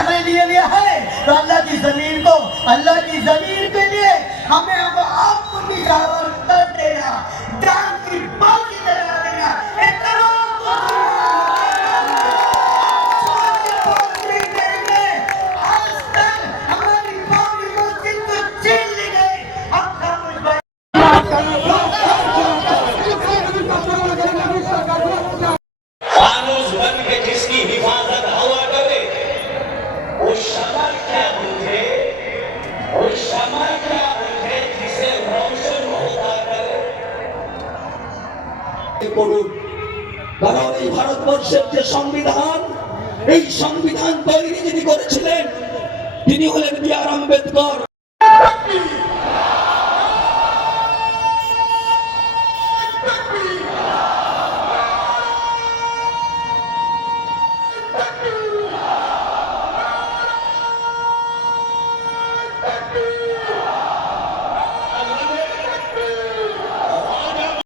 फैसले लिए लिया है तो अल्लाह की जमीन को, अल्लाह की जमीन के लिए हमें अब आपको निशावर कर देना, जान की बाजी लगा देना। आज तक हमारी बाबरी मस्जिद को छीन ली गई, अब सब कुछ फानूस बन के जिसकी हिफाजत हवा करे, वो शमع क्या बुझे, वो शमع क्या बुझे जिसे रोशन होता करे। পড়ুন, কারণ এই ভারতবর্ষের যে সংবিধান, এই সংবিধান তৈরি যিনি করেছিলেন তিনি হলেন বি আর আম্বেদকর।